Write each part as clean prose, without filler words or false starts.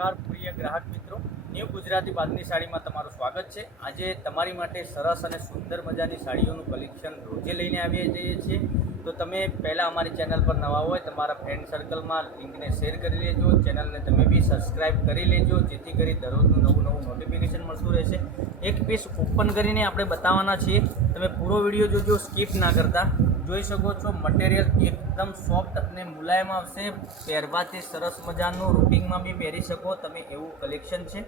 નમસ્કાર પ્રિય ગ્રાહક મિત્રો, ન્યૂ ગુજરાતી બાંધણી સાડીમાં તમારું સ્વાગત છે। આજે તમારી માટે સરસ અને સુંદર મજાની સાડીઓનું કલેક્શન રોજે લઈને આવીએ જઈએ છીએ। તો તમે પહેલાં અમારી ચેનલ પર નવા હોય તમારા ફ્રેન્ડ સર્કલમાં લિંકને શેર કરી લેજો, ચેનલને તમે બી સબસ્ક્રાઈબ કરી લેજો, જેથી કરી દરરોજનું નવું નોટિફિકેશન મળતું રહેશે। એક પીસ ઓપન કરીને આપણે બતાવવાના છીએ, તમે પૂરો વિડીયો જોજો, સ્કીપ ના કરતા। જોઈ શકો છો મટીરિયલ એકદમ સોફ્ટ અને મુલાયમ આવશે, પહેરવાથી સરસ મજાનું રૂટિંગમાં બી પહેરી શકો તમે એવું કલેક્શન છે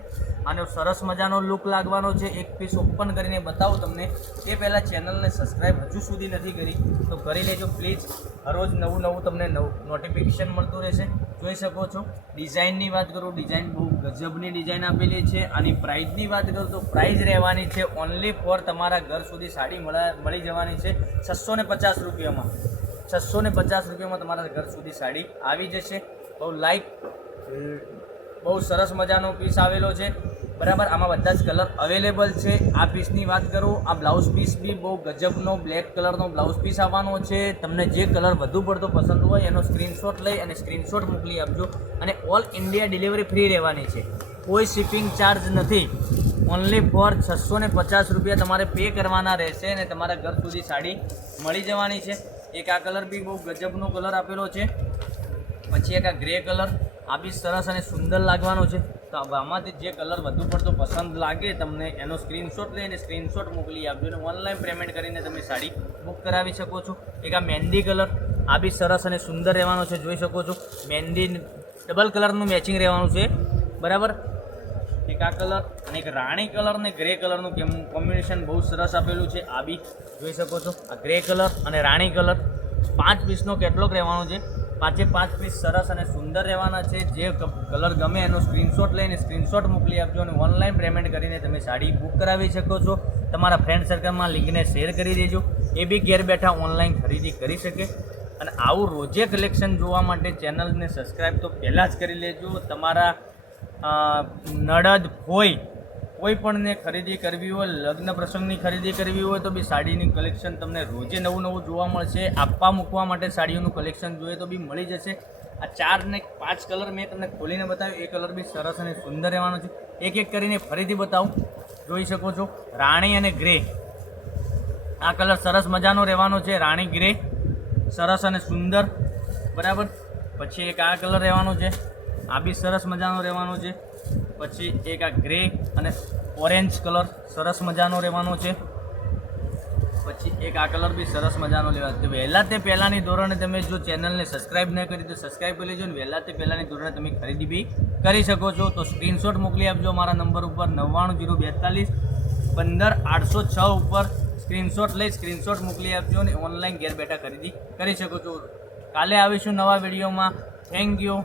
અને સરસ મજાનો લુક લાગવાનો છે। એક પીસ ઓપન કરીને બતાવું તમને, તે પહેલાં ચેનલને સબસ્ક્રાઈબ હજુ સુધી નથી કરી તો કરી લેજો પ્લીઝ, હરરોજ નવું તમને નોટિફિકેશન મળતું રહેશે। જોઈ શકો છો ડિઝાઇનની વાત કરું, ડિઝાઇન બહુ ગજબની ડિઝાઇન આપેલી છે। આની પ્રાઇસની વાત કરું તો પ્રાઇસ રહેવાની છે ઓનલી ફોર તમારા ઘર સુધી સાડી મળી જવાની છે 650 રૂપિયામાં। 650 રૂપિયામાં તમારા ઘર સુધી સાડી આવી જશે। બહુ સરસ મજાનો પીસ આવેલો છે, બરાબર। આમાં બધા જ કલર અવેલેબલ છે। આ પીસની વાત કરું, આ બ્લાઉઝ પીસ બી બહુ ગજબનો બ્લેક કલરનો બ્લાઉઝ પીસ આવવાનો છે। તમને જે કલર વધુ પડતો પસંદ હોય એનો સ્ક્રીનશોટ લઈ અને સ્ક્રીનશોટ મોકલી આપજો અને ઓલ ઇન્ડિયા ડિલિવરી ફ્રી રહેવાની છે, કોઈ શિપિંગ ચાર્જ નથી। ઓનલી ફોર 650 રૂપિયા તમારે પે કરવાના રહેશે અને તમારા ઘર સુધી સાડી મળી જવાની છે। એક આ કલર બી બહુ ગજબનો કલર આપેલો છે, પછી એક આ ગ્રે કલર, આ બી સરસ અને સુંદર લાગવાનો છે। તો આમાંથી જે કલર વધુ પડતો પસંદ લાગે તમને એનો સ્ક્રીનશોટ લઈને સ્ક્રીનશોટ મોકલી આપજો અને ઓનલાઈન પેમેન્ટ કરીને તમે સાડી બુક કરાવી શકો છો। એક આ મહેંદી કલર, આ બી સરસ અને સુંદર રહેવાનો છે। જોઈ શકો છો મહેંદી ડબલ કલરનું મેચિંગ રહેવાનું છે, બરાબર। એક આ કલર અને એક રાણી કલર ને ગ્રે કલરનું કોમ્બિનેશન બહુ સરસ આપેલું છે। આ બી જોઈ શકો છો, આ ગ્રે કલર અને રાણી કલર 5 પીસનો કેટલોગ રહેવાનો છે। 5 પીસ સરસ અને સુંદર રહેવાના છે। જે કલર ગમે એનો સ્ક્રીનશોટ લઈને સ્ક્રીનશોટ મોકલી આપજો અને ઓનલાઈન પેમેન્ટ કરીને તમે સાડી બુક કરાવી શકો છો। તમારા ફ્રેન્ડ સર્કલમાં લિંકને શેર કરી દેજો, એ બી ઘેર બેઠા ઓનલાઈન ખરીદી કરી શકે। અને આવું રોજે કલેક્શન જોવા માટે ચેનલને સબસ્ક્રાઈબ તો પહેલાં જ કરી લેજો। તમારા નડદ કોઈ પણને ખરીદી કરવી હોય, લગ્ન પ્રસંગની ખરીદી કરવી હોય તો બી સાડીની કલેક્શન તમને રોજે નવું જોવા મળશે। આપવા મૂકવા માટે સાડીઓનું કલેક્શન જોઈએ તો બી મળી જશે। આ 4 ને 5 કલર મેં તમને ખોલીને બતાવ્યું, એ કલર બી સરસ અને સુંદર રહેવાનો છે। એક એક કરીને ફરીથી બતાવું, જોઈ શકો છો રાણી અને ગ્રે, આ કલર સરસ મજાનો રહેવાનો છે, રાણી ગ્રે સરસ અને સુંદર, બરાબર। પછી એક આ કલર રહેવાનો છે, આ બી સરસ મજાનો રહેવાનો છે। પછી એક આ ગ્રે અને ઓરેન્જ કલર સરસ મજાનો રહેવાનો છે। પછી એક આ કલર બી સરસ મજાનો લેવા છે। વહેલા તે પહેલાંની ધોરણે તમે જો ચેનલને સબસ્ક્રાઈબ ન કરી તો સબસ્ક્રાઈબ કરી લેજો અને વહેલા તે પહેલાંની ધોરણે તમે ખરીદી બી કરી શકો છો। તો સ્ક્રીનશોટ મોકલી આપજો મારા નંબર ઉપર 99042 15806 ઉપર સ્ક્રીનશોટ લઈ સ્ક્રીનશોટ મોકલી આપજો અને ઓનલાઈન ઘેર બેઠા ખરીદી કરી શકો છો। કાલે આવીશું નવા વિડીયોમાં। Thank you.